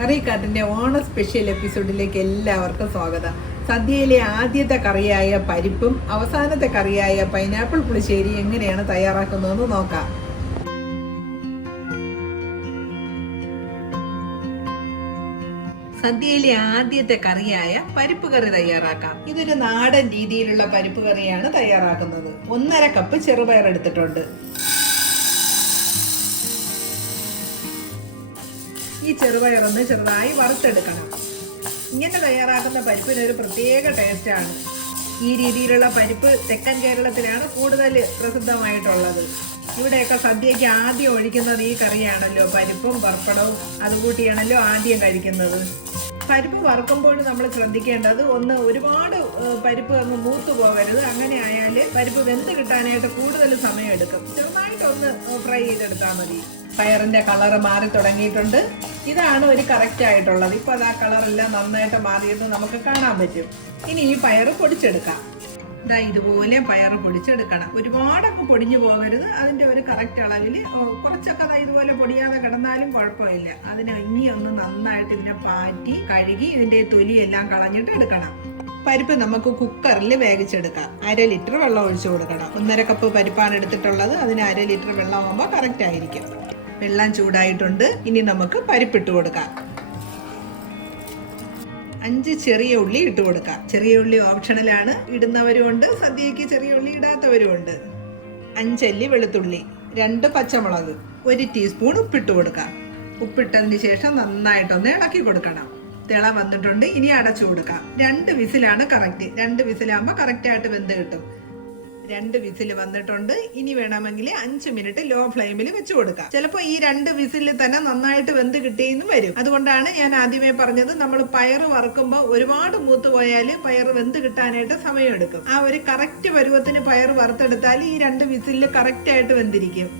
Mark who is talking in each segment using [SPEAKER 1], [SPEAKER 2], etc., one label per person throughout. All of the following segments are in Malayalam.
[SPEAKER 1] കറിക്കാട്ടിന്റെ ഓണ സ്പെഷ്യൽ എപ്പിസോഡിലേക്ക് എല്ലാവർക്കും സ്വാഗതം. സദ്യയിലെ ആദ്യത്തെ കറിയായ പരിപ്പും അവസാനത്തെ കറിയായ പൈനാപ്പിൾ പുളിശ്ശേരി എങ്ങനെയാണ് തയ്യാറാക്കുന്നതെന്ന് നോക്കാം. സദ്യയിലെ ആദ്യത്തെ കറിയായ പരിപ്പ് കറി തയ്യാറാക്കാം. ഇതൊരു നാടൻ രീതിയിലുള്ള പരിപ്പ് കറിയാണ് തയ്യാറാക്കുന്നത്. ഒന്നര കപ്പ് ചെറുപയർ എടുത്തിട്ടുണ്ട്. ഈ ചെറുപയറൊന്ന് ചെറുതായി വറുത്തെടുക്കണം. ഇങ്ങനെ തയ്യാറാക്കുന്ന പരിപ്പിന് ഒരു പ്രത്യേക ടേസ്റ്റാണ്. ഈ രീതിയിലുള്ള പരിപ്പ് തെക്കൻ കേരളത്തിലാണ് കൂടുതൽ പ്രസിദ്ധമായിട്ടുള്ളത്. ഇവിടെയൊക്കെ സദ്യയ്ക്ക് ആദ്യം ഒഴിക്കുന്നത് ഈ കറിയാണല്ലോ പരിപ്പും പപ്പടവും അതുകൂട്ടിയാണല്ലോ ആദ്യം കഴിക്കുന്നത്. പരിപ്പ് വറുക്കുമ്പോൾ നമ്മൾ ശ്രദ്ധിക്കേണ്ടത് ഒന്ന് ഒരുപാട് പരിപ്പ് അങ്ങ് മൂത്തു പോകരുത്. അങ്ങനെ ആയാൽ പരിപ്പ് വെന്ത് കിട്ടാനായിട്ട് കൂടുതൽ സമയം എടുക്കും ചെറുതായിട്ടൊന്ന് ഫ്രൈ ചെയ്തെടുത്താൽ മതി. പയറിന്റെ കളറ് മാറി തുടങ്ങിയിട്ടുണ്ട്. ഇതാണ് ഒരു കറക്റ്റ് ആയിട്ടുള്ളത്. ഇപ്പൊ അത് ആ കളറെല്ലാം നന്നായിട്ട് മാറിയത് നമുക്ക് കാണാൻ പറ്റും. ഇനി ഈ പയർ പൊടിച്ചെടുക്കാം. ഇതാ ഇതുപോലെ പയർ പൊടിച്ചെടുക്കണം. ഒരുപാടൊക്കെ പൊടിഞ്ഞു പോകരുത്. അതിന്റെ ഒരു കറക്റ്റ് അളവിൽ കുറച്ചൊക്കെ അതാ ഇതുപോലെ പൊടിയാതെ കിടന്നാലും കുഴപ്പമില്ല. അതിനെ ഇനി ഒന്ന് നന്നായിട്ട് ഇതിനെ പാറ്റി കഴുകി ഇതിന്റെ തൊലിയെല്ലാം കളഞ്ഞിട്ട് എടുക്കണം. പരിപ്പ് നമുക്ക് കുക്കറിൽ വേവിച്ചെടുക്കാം. അര ലിറ്റർ വെള്ളം ഒഴിച്ചു കൊടുക്കണം. ഒന്നര കപ്പ് പരിപ്പാണ് എടുത്തിട്ടുള്ളത്. അതിന് അര ലിറ്റർ വെള്ളം ആകുമ്പോൾ കറക്റ്റ് ആയിരിക്കും. വെള്ളം ചൂടായിട്ടുണ്ട്. ഇനി നമുക്ക് പരിപ്പിട്ട് കൊടുക്കാം. അഞ്ച് ചെറിയ ഉള്ളി ഇട്ട് കൊടുക്കാം. ചെറിയ ഉള്ളി ഓപ്ഷണലാണ് ഇടുന്നവരുമുണ്ട്. സദ്യയ്ക്ക് ചെറിയ ഉള്ളി ഇടാത്തവരുമുണ്ട്. അഞ്ചല്ലി വെളുത്തുള്ളി രണ്ട് പച്ചമുളക് ഒരു ടീസ്പൂൺ ഉപ്പിട്ട് കൊടുക്കാം. ഉപ്പിട്ടതിന് ശേഷം നന്നായിട്ടൊന്ന് ഇളക്കി കൊടുക്കണം. തിള വന്നിട്ടുണ്ട്. ഇനി അടച്ചു കൊടുക്കാം. രണ്ട് വിസിലാണ് കറക്റ്റ് രണ്ട് വിസിലാകുമ്പോൾ കറക്റ്റായിട്ട് വെന്ത് കിട്ടും. രണ്ട് വിസിൽ വന്നിട്ടുണ്ട്. ഇനി വേണമെങ്കിൽ അഞ്ച് മിനിറ്റ് ലോ ഫ്ലെയിമിൽ വെച്ച് കൊടുക്കാം. ചിലപ്പോൾ ഈ രണ്ട് വിസിൽ തന്നെ നന്നായിട്ട് വെന്ത് കിട്ടിയെന്നും വരും. അതുകൊണ്ടാണ് ഞാൻ ആദ്യമേ പറഞ്ഞത് നമ്മൾ പയർ വറുക്കുമ്പോൾ ഒരുപാട് മൂത്ത് പോയാൽ പയർ വെന്ത് കിട്ടാനായിട്ട് സമയമെടുക്കും. ആ ഒരു കറക്റ്റ് പരുവത്തിന് പയർ വറുത്തെടുത്താൽ ഈ രണ്ട് വിസിലിൽ കറക്റ്റ് ആയിട്ട് വെന്തിരിക്കും.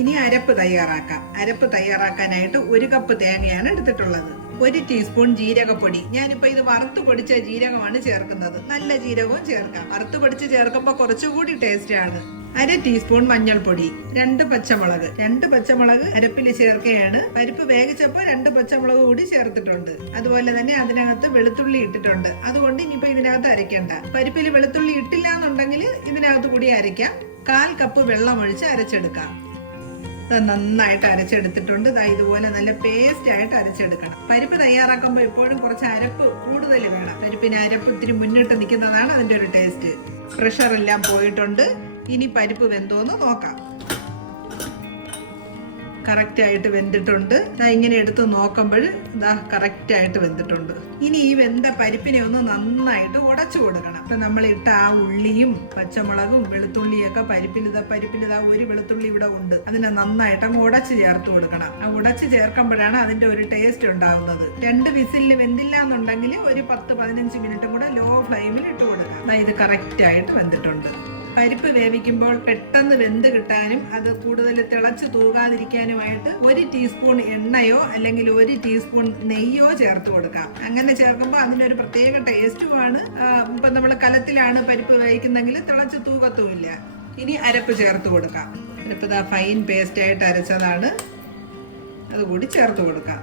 [SPEAKER 1] ഇനി അരപ്പ് തയ്യാറാക്കാം. അരപ്പ് തയ്യാറാക്കാനായിട്ട് ഒരു കപ്പ് തേങ്ങയാണ് എടുത്തിട്ടുള്ളത്. ഒരു ടീസ്പൂൺ ജീരകപ്പൊടി. ഞാനിപ്പോൾ ഇത് വറുത്ത് പൊടിച്ച ജീരകമാണ് ചേർക്കുന്നത്. നല്ല ജീരകവും ചേർക്കാം. വറുത്ത് പൊടിച്ച് ചേർക്കുമ്പോൾ കുറച്ചുകൂടി ടേസ്റ്റ് ആണ്. അര ടീസ്പൂൺ മഞ്ഞൾപ്പൊടി രണ്ട് പച്ചമുളക്. രണ്ട് പച്ചമുളക് അരപ്പിൽ ചേർക്കുകയാണ്. പരിപ്പ് വേവിച്ചപ്പോൾ രണ്ട് പച്ചമുളക് കൂടി ചേർത്തിട്ടുണ്ട്. അതുപോലെ തന്നെ അതിനകത്ത് വെളുത്തുള്ളി ഇട്ടിട്ടുണ്ട്. അതുകൊണ്ട് ഇനിയിപ്പോൾ ഇതിനകത്ത് അരയ്ക്കണ്ട. പരിപ്പിൽ വെളുത്തുള്ളി ഇട്ടില്ല എന്നുണ്ടെങ്കിൽ ഇതിനകത്ത് കൂടി അരയ്ക്കാം. കാൽ കപ്പ് വെള്ളം ഒഴിച്ച് അരച്ചെടുക്കാം. നന്നായിട്ട് അരച്ചെടുത്തിട്ടുണ്ട്. ഇതാ ഇതുപോലെ നല്ല പേസ്റ്റ് ആയിട്ട് അരച്ചെടുക്കണം. പരിപ്പ് തയ്യാറാക്കുമ്പോൾ എപ്പോഴും കുറച്ച് അരപ്പ് കൂടുതൽ വേണം. പരിപ്പിന് അരപ്പ് ഇത്തിരി മുന്നിട്ട് നിൽക്കുന്നതാണ് അതിന്റെ ഒരു ടേസ്റ്റ് പ്രഷറെല്ലാം പോയിട്ടുണ്ട്. ഇനി പരിപ്പ് വെന്തോന്ന് നോക്കാം. കറക്റ്റ് ആയിട്ട് വെന്തിട്ടുണ്ട്. ഇതാ ഇങ്ങനെ എടുത്ത് നോക്കുമ്പോൾ ഇതാ കറക്റ്റ് ആയിട്ട് വെന്തിട്ടുണ്ട്. ഇനി ഈ വെന്ത പരിപ്പിനെ ഒന്ന് നന്നായിട്ട് ഉടച്ചു കൊടുക്കണം. അപ്പൊ നമ്മൾ ഇട്ട ആ ഉള്ളിയും പച്ചമുളകും വെളുത്തുള്ളിയൊക്കെ പരിപ്പിൽ ഇതാ ഒരു വെളുത്തുള്ളി ഇവിടെ ഉണ്ട്. അതിനെ നന്നായിട്ട് അങ്ങ് ഉടച്ചു ചേർത്ത് കൊടുക്കണം. ആ ഉടച്ചു ചേർക്കുമ്പോഴാണ് അതിന്റെ ഒരു ടേസ്റ്റ് ഉണ്ടാവുന്നത്. രണ്ട് വിസിലിൽ വെന്തില്ല എന്നുണ്ടെങ്കിൽ ഒരു പത്ത് പതിനഞ്ച് മിനിറ്റും കൂടെ ലോ ഫ്ലെയിമിൽ ഇട്ട് കൊടുക്കാം. ഇത് കറക്റ്റ് ആയിട്ട് വെന്തിട്ടുണ്ട്. പരിപ്പ് വേവിക്കുമ്പോൾ പെട്ടെന്ന് വെന്ത് കിട്ടാനും അത് കൂടുതൽ തിളച്ച് തൂകാതിരിക്കാനുമായിട്ട് ഒരു ടീസ്പൂൺ എണ്ണയോ അല്ലെങ്കിൽ ഒരു ടീസ്പൂൺ നെയ്യോ ചേർത്ത് കൊടുക്കാം. അങ്ങനെ ചേർക്കുമ്പോൾ അതിനൊരു പ്രത്യേക ടേസ്റ്റുമാണ്. ഇപ്പം നമ്മൾ കലത്തിലാണ് പരിപ്പ് വേവിക്കുന്നെങ്കിൽ തിളച്ച് തൂകത്തുമില്ല. ഇനി അരപ്പ് ചേർത്ത് കൊടുക്കാം. അരപ്പ് ഇതാ ഫൈൻ പേസ്റ്റ് ആയിട്ട് അരച്ചതാണ്. അതുകൂടി ചേർത്ത് കൊടുക്കാം.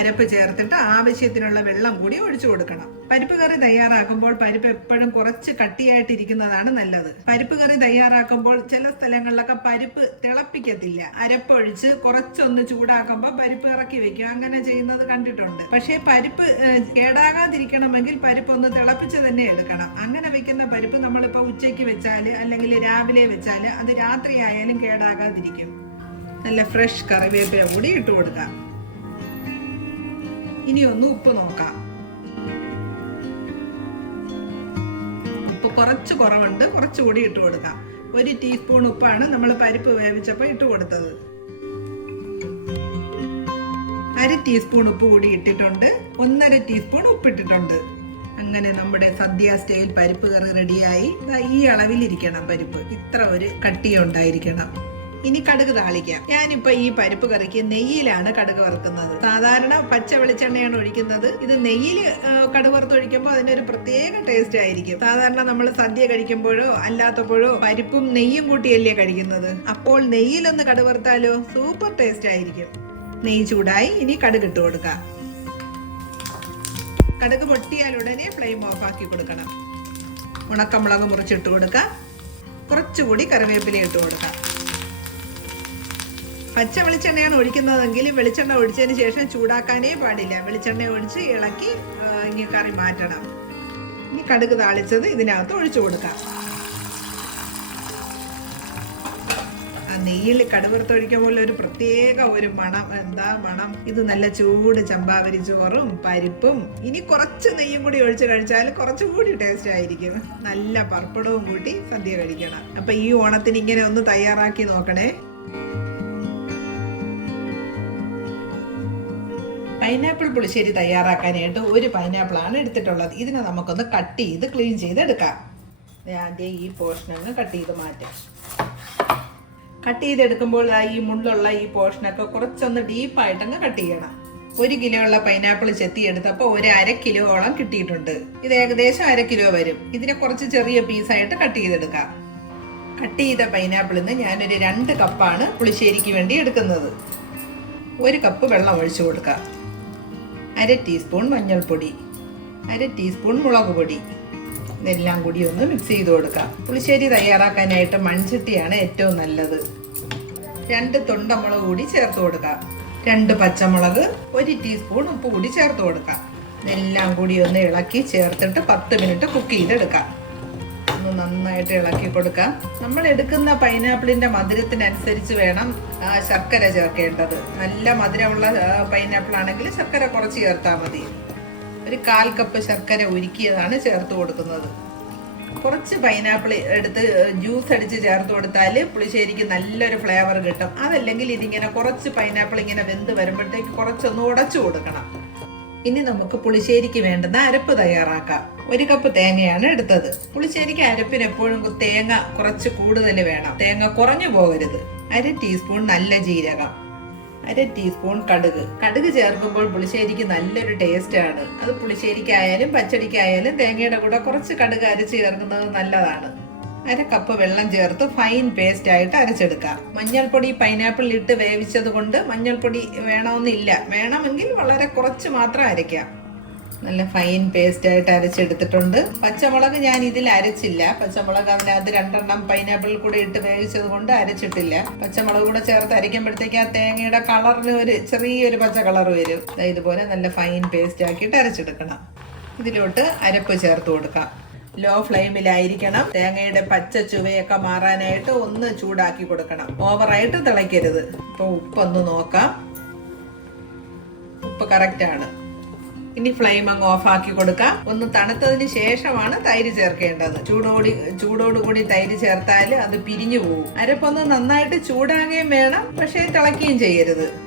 [SPEAKER 1] അരപ്പ് ചേർത്തിട്ട് ആവശ്യത്തിനുള്ള വെള്ളം കൂടി ഒഴിച്ചു കൊടുക്കണം. പരിപ്പ് കറി തയ്യാറാക്കുമ്പോൾ പരിപ്പ് എപ്പോഴും കുറച്ച് കട്ടിയായിട്ടിരിക്കുന്നതാണ് നല്ലത്. പരിപ്പ് കറി തയ്യാറാക്കുമ്പോൾ ചില സ്ഥലങ്ങളിലൊക്കെ പരിപ്പ് തിളപ്പിക്കത്തില്ല. അരപ്പൊഴിച്ച് കുറച്ചൊന്ന് ചൂടാക്കുമ്പോൾ പരിപ്പ് ഇറക്കി വെക്കും. അങ്ങനെ ചെയ്യുന്നത് കണ്ടിട്ടുണ്ട്. പക്ഷേ പരിപ്പ് കേടാകാതിരിക്കണമെങ്കിൽ പരിപ്പ് ഒന്ന് തിളപ്പിച്ച് തന്നെ എടുക്കണം. അങ്ങനെ വെക്കുന്ന പരിപ്പ് നമ്മളിപ്പോൾ ഉച്ചയ്ക്ക് വെച്ചാൽ അല്ലെങ്കിൽ രാവിലെ വെച്ചാൽ അത് രാത്രി ആയാലും കേടാകാതിരിക്കും. നല്ല ഫ്രഷ് കറിവേപ്പില കൂടി ഇട്ട് കൊടുക്കാം. ഇനി ഒന്ന് ഉപ്പ് നോക്കാം. കുറച്ച് കുറവുണ്ട്. കുറച്ചുകൂടി ഇട്ട് കൊടുക്കാം. ഒരു ടീസ്പൂൺ ഉപ്പാണ് നമ്മൾ പരിപ്പ് വേവിച്ചപ്പോൾ ഇട്ട് കൊടുത്തത്. അര ടീസ്പൂൺ ഉപ്പ് കൂടി ഇട്ടിട്ടുണ്ട്. ഒന്നര ടീസ്പൂൺ ഉപ്പിട്ടിട്ടുണ്ട്. അങ്ങനെ നമ്മുടെ സദ്യ സ്റ്റൈൽ പരിപ്പ് കറി റെഡിയായി ഈ അളവിലിരിക്കണം പരിപ്പ്. ഇത്ര ഒരു കട്ടിയുണ്ടായിരിക്കണം. ഇനി കടുക് താളിക്കാം. ഞാനിപ്പോ ഈ പരിപ്പ് കറിക്ക് നെയ്യിലാണ് കടുക് വറുക്കുന്നത്. സാധാരണ പച്ച വെളിച്ചെണ്ണയാണ് ഒഴിക്കുന്നത്. ഇത് നെയ്യിൽ കടുക് വറുത്ത് ഒഴിക്കുമ്പോൾ ഒരു പ്രത്യേക ടേസ്റ്റ് ആയിരിക്കും. സാധാരണ നമ്മൾ സദ്യ കഴിക്കുമ്പോഴോ അല്ലാത്തപ്പോഴോ പരിപ്പും നെയ്യും കൂട്ടിയല്ലേ കഴിക്കുന്നത്. അപ്പോൾ നെയ്യിലൊന്ന് കടുക് വറുത്താലോ സൂപ്പർ ടേസ്റ്റ് ആയിരിക്കും. നെയ്യ് ചൂടായി ഇനി കടുക് ഇട്ട് കൊടുക്കാം. കടുക് പൊട്ടിയാൽ ഉടനെ ഫ്ലെയിം ഓഫ് ആക്കി കൊടുക്കണം. ഉണക്കമുളക് മുറിച്ചിട്ട് കൊടുക്കാം. കുറച്ചുകൂടി കറിവേപ്പില ഇട്ട് കൊടുക്കാം. പച്ച വെളിച്ചെണ്ണയാണ് ഒഴിക്കുന്നതെങ്കിൽ വെളിച്ചെണ്ണ ഒഴിച്ചതിന് ശേഷം ചൂടാക്കാനേ പാടില്ല. വെളിച്ചെണ്ണ ഒഴിച്ച് ഇളക്കി ഇനി കറി മാറ്റണം. ഇനി കടുക് താളിച്ചത് ഇതിനകത്ത് ഒഴിച്ചു കൊടുക്കാം. ആ നെയ്യിൽ കടുവറുത്തൊഴിക്കുമ്പോൾ ഒരു പ്രത്യേക ഒരു മണം. എന്താ മണം? ഇത് നല്ല ചൂട് ചമ്പാവരി ചോറും പരിപ്പും. ഇനി കുറച്ച് നെയ്യും കൂടി ഒഴിച്ച് കഴിച്ചാൽ കുറച്ചുകൂടി ടേസ്റ്റ് ആയിരിക്കും. നല്ല പർപ്പടവും കൂട്ടി സദ്യ കഴിക്കണം. അപ്പൊ ഈ ഓണത്തിന് ഇങ്ങനെ ഒന്ന് തയ്യാറാക്കി നോക്കണേ. പൈനാപ്പിൾ പുളിശ്ശേരി തയ്യാറാക്കാനായിട്ട് ഒരു പൈനാപ്പിൾ ആണ് എടുത്തിട്ടുള്ളത്. ഇതിനെ നമുക്കൊന്ന് കട്ട് ചെയ്ത് ക്ലീൻ ചെയ്തെടുക്കാം ആദ്യം ഈ പോർഷൻ അങ്ങ് കട്ട് ചെയ്ത് മാറ്റാം. കട്ട് ചെയ്തെടുക്കുമ്പോൾ ഈ മുള്ളുള്ള ഈ പോർഷനൊക്കെ കുറച്ചൊന്ന് ഡീപ്പായിട്ടങ്ങ് കട്ട് ചെയ്യണം. ഒരു കിലോ ഉള്ള പൈനാപ്പിൾ ചെത്തിയെടുത്തപ്പോൾ ഒരു അര കിലോയോളം കിട്ടിയിട്ടുണ്ട്. ഇത് ഏകദേശം അര കിലോ വരും. ഇതിനെ കുറച്ച് ചെറിയ പീസായിട്ട് കട്ട് ചെയ്തെടുക്കാം. കട്ട് ചെയ്ത പൈനാപ്പിളിൽ നിന്ന് ഞാനൊരു രണ്ട് കപ്പാണ് പുളിശ്ശേരിക്ക് വേണ്ടി എടുക്കുന്നത്. ഒരു കപ്പ് വെള്ളം ഒഴിച്ചു കൊടുക്കാം. അര ടീസ്പൂൺ മഞ്ഞൾപ്പൊടി അര ടീസ്പൂൺ മുളക് പൊടി ഇതെല്ലാം കൂടി ഒന്ന് മിക്സ് ചെയ്ത് കൊടുക്കാം. പുളിശ്ശേരി തയ്യാറാക്കാനായിട്ട് മൺചട്ടിയാണ് ഏറ്റവും നല്ലത്. രണ്ട് തൊണ്ടമുളക് കൂടി ചേർത്ത് കൊടുക്കാം. രണ്ട് പച്ചമുളക് ഒരു ടീസ്പൂൺ ഉപ്പ് കൂടി ചേർത്ത് കൊടുക്കാം. ഇതെല്ലാം കൂടി ഒന്ന് ഇളക്കി ചേർത്തിട്ട് പത്ത് മിനിറ്റ് കുക്ക് ചെയ്തെടുക്കാം. നന്നായിട്ട് ഇളക്കി കൊടുക്കാം. നമ്മൾ എടുക്കുന്ന പൈനാപ്പിളിന്റെ മധുരത്തിനനുസരിച്ച് വേണം ശർക്കര ചേർക്കേണ്ടത്. നല്ല മധുരമുള്ള പൈനാപ്പിൾ ആണെങ്കിൽ ശർക്കര കുറച്ച് ചേർത്താൽ മതി. ഒരു കാൽ കപ്പ് ശർക്കര ഉരുക്കിയതാണ് ചേർത്ത് കൊടുക്കുന്നത്. കുറച്ച് പൈനാപ്പിൾ എടുത്ത് ജ്യൂസ് അടിച്ച് ചേർത്ത് കൊടുത്താൽ പുളിശ്ശേരിക്ക് നല്ലൊരു ഫ്ലേവർ കിട്ടും. അതല്ലെങ്കിൽ ഇതിങ്ങനെ കുറച്ച് പൈനാപ്പിൾ ഇങ്ങനെ വെന്ത് വരുമ്പോഴത്തേക്ക് കുറച്ചൊന്ന് ഉടച്ചു കൊടുക്കണം. ഇനി നമുക്ക് പുളിശ്ശേരിക്ക് വേണ്ടുന്ന അരപ്പ് തയ്യാറാക്കാം. ഒരു കപ്പ് തേങ്ങയാണ് എടുത്തത്. പുളിശ്ശേരിക്ക് അരപ്പിന് എപ്പോഴും തേങ്ങ കുറച്ച് കൂടുതൽ വേണം. തേങ്ങ കുറഞ്ഞു പോകരുത്. അര ടീസ്പൂൺ നല്ല ജീരകം. അര ടീസ്പൂൺ കടുക്. കടുക് ചേർക്കുമ്പോൾ പുളിശ്ശേരിക്ക് നല്ലൊരു ടേസ്റ്റ് ആണ്. അത് പുളിശ്ശേരിക്കായാലും പച്ചടിക്കായാലും തേങ്ങയുടെ കൂടെ കുറച്ച് കടുക് അരച്ച് ചേർക്കുന്നത് നല്ലതാണ്. അര കപ്പ് വെള്ളം ചേർത്ത് ഫൈൻ പേസ്റ്റ് ആയിട്ട് അരച്ചെടുക്കുക. മഞ്ഞൾപ്പൊടി പൈനാപ്പിൾ ഇട്ട് വേവിച്ചത് കൊണ്ട് മഞ്ഞൾപ്പൊടി വേണമെന്നില്ല വേണമെങ്കിൽ വളരെ കുറച്ച് മാത്രം അരയ്ക്കാം നല്ല ഫൈൻ പേസ്റ്റ് ആയിട്ട് അരച്ചെടുത്തിട്ടുണ്ട്. പച്ചമുളക് ഞാൻ ഇതിൽ അരച്ചില്ല. പച്ചമുളക് അതിനകത്ത് രണ്ടെണ്ണം പൈനാപ്പിൾ കൂടെ ഇട്ട് വേവിച്ചത് കൊണ്ട് അരച്ചിട്ടില്ല. പച്ചമുളക് കൂടെ ചേർത്ത് അരയ്ക്കുമ്പോഴത്തേക്ക് ആ തേങ്ങയുടെ കളറിന് ഒരു ചെറിയൊരു പച്ച കളർ വരും. ഇതുപോലെ നല്ല ഫൈൻ പേസ്റ്റ് ആക്കിയിട്ട് അരച്ചെടുക്കണം. ഇതിലോട്ട് അരപ്പ് ചേർത്ത് കൊടുക്കാം. ലോ ഫ്ലെയിമിലായിരിക്കണം. തേങ്ങയുടെ പച്ച ചുവയൊക്കെ മാറാനായിട്ട് ഒന്ന് ചൂടാക്കി കൊടുക്കണം. ഓവറായിട്ട് തിളയ്ക്കരുത്. ഇപ്പോൾ ഉപ്പൊന്ന് നോക്കാം. ഉപ്പ് കറക്റ്റ് ആണ് ഇനി ഫ്ലെയിം അങ്ങ് ഓഫ് ആക്കി കൊടുക്കാം. ഒന്ന് തണുത്തതിന് ശേഷമാണ് തൈര് ചേർക്കേണ്ടത്. ചൂടോടി ചൂടോടുകൂടി തൈര് ചേർത്താൽ അത് പിരിഞ്ഞു പോകും അരപ്പൊന്ന് നന്നായിട്ട് ചൂടാകുകയും വേണം പക്ഷേ തിളക്കുകയും ചെയ്യരുത്.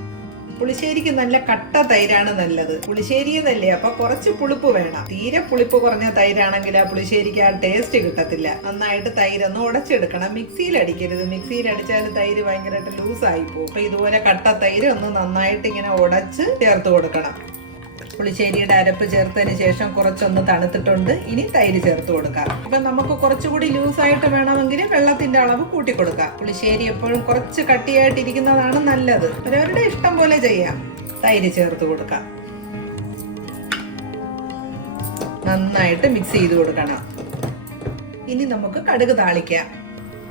[SPEAKER 1] പുളിശ്ശേരിക്ക് നല്ല കട്ട തൈരാണ് നല്ലത്. പുളിശ്ശേരിയതല്ലേ? അപ്പൊ കുറച്ച് പുളിപ്പ് വേണം. തീരെ പുളിപ്പ് കുറഞ്ഞ തൈരാണെങ്കിൽ ആ പുളിശ്ശേരിക്ക് ആ ടേസ്റ്റ് കിട്ടത്തില്ല. നന്നായിട്ട് തൈരൊന്ന് ഉടച്ചെടുക്കണം. മിക്സിയിൽ അടിക്കരുത്. മിക്സിയിൽ അടിച്ചാൽ തൈര് ഭയങ്കരമായിട്ട് ആയി പോകും. അപ്പൊ ഇതുപോലെ കട്ട തൈര് ഒന്ന് നന്നായിട്ട് ഇങ്ങനെ ഉടച്ച് ചേർത്ത് കൊടുക്കണം. പുളിശ്ശേരിയുടെ അരപ്പ് ചേർത്തതിന് ശേഷം കുറച്ചൊന്ന് തണുത്തിട്ടുണ്ട്. ഇനി തൈര് ചേർത്ത് കൊടുക്കാം. ഇപ്പൊ നമുക്ക് കുറച്ചുകൂടി ലൂസായിട്ട് വേണമെങ്കിൽ വെള്ളത്തിന്റെ അളവ് കൂട്ടി കൊടുക്കാം. പുളിശ്ശേരി എപ്പോഴും കുറച്ച് കട്ടിയായിട്ടിരിക്കുന്നതാണ് നല്ലത്. അവരവരുടെ ഇഷ്ടം പോലെ ചെയ്യാം. തൈര് ചേർത്ത് കൊടുക്കാം. നന്നായിട്ട് മിക്സ് ചെയ്ത് കൊടുക്കണം. ഇനി നമുക്ക് കടുക് താളിക്കാം.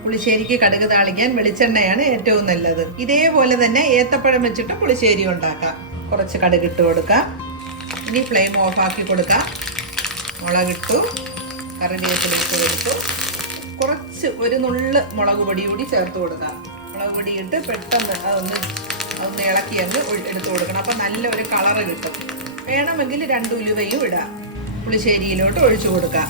[SPEAKER 1] പുളിശ്ശേരിക്ക് കടുക് താളിക്കാൻ വെളിച്ചെണ്ണയാണ് ഏറ്റവും നല്ലത്. ഇതേപോലെ തന്നെ ഏത്തപ്പഴം വെച്ചിട്ട് പുളിശ്ശേരി ഉണ്ടാക്കാം. കുറച്ച് കടുകിട്ട് കൊടുക്കാം. ഇനി ഫ്ലെയിം ഓഫ് ആക്കി കൊടുക്കാം. മുളകിട്ടു കറിവേപ്പിലേക്ക് കൊടുത്തു. കുറച്ച് ഒരു നുള്ള് മുളക് പൊടി കൂടി ചേർത്ത് കൊടുക്കാം. മുളക് പൊടി ഇട്ട് പെട്ടെന്ന് അതൊന്ന് അതൊന്ന് ഇളക്കി അങ്ങ് എടുത്ത് കൊടുക്കണം. അപ്പം നല്ലൊരു കളറ് കിട്ടും. വേണമെങ്കിൽ രണ്ട് ഉലുവയും ഇടാം. പുളിശ്ശേരിയിലോട്ട് ഒഴിച്ചു കൊടുക്കാം.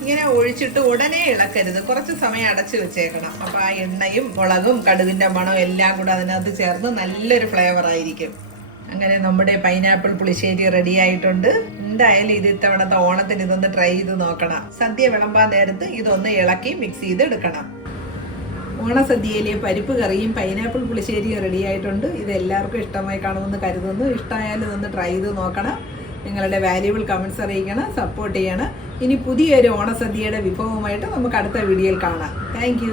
[SPEAKER 1] ഇങ്ങനെ ഒഴിച്ചിട്ട് ഉടനെ ഇളക്കരുത്. കുറച്ച് സമയം അടച്ചു വെച്ചേക്കണം. അപ്പോൾ ആ എണ്ണയും മുളകും കടുകിന്റെ മണവും എല്ലാം കൂടെ അതിനകത്ത് ചേർന്ന് നല്ലൊരു ഫ്ലേവർ ആയിരിക്കും. അങ്ങനെ നമ്മുടെ പൈനാപ്പിൾ പുളിശ്ശേരി റെഡി ആയിട്ടുണ്ട്. എന്തായാലും ഇത് ഇത്തവണത്തെ ഓണത്തിന് ഇതൊന്ന് ട്രൈ ചെയ്ത് നോക്കണം. സദ്യ വിളമ്പാൻ നേരത്ത് ഇതൊന്ന് ഇളക്കി മിക്സ് ചെയ്ത് എടുക്കണം. ഓണസദ്യയിലെ പരിപ്പ് കറിയും പൈനാപ്പിൾ പുളിശ്ശേരിയും റെഡി ആയിട്ടുണ്ട്. ഇത് എല്ലാവർക്കും ഇഷ്ടമായി കാണുമെന്ന് കരുതുന്നു. ഇഷ്ടമായാലും ഇതൊന്ന് ട്രൈ ചെയ്ത് നോക്കണം. നിങ്ങളുടെ വാല്യുബിൾ കമൻസ് അറിയിക്കണം സപ്പോർട്ട് ചെയ്യണം. ഇനി പുതിയൊരു ഓണസദ്യയുടെ വിഭവമായിട്ട് നമുക്ക് അടുത്ത വീഡിയോയിൽ കാണാം. താങ്ക്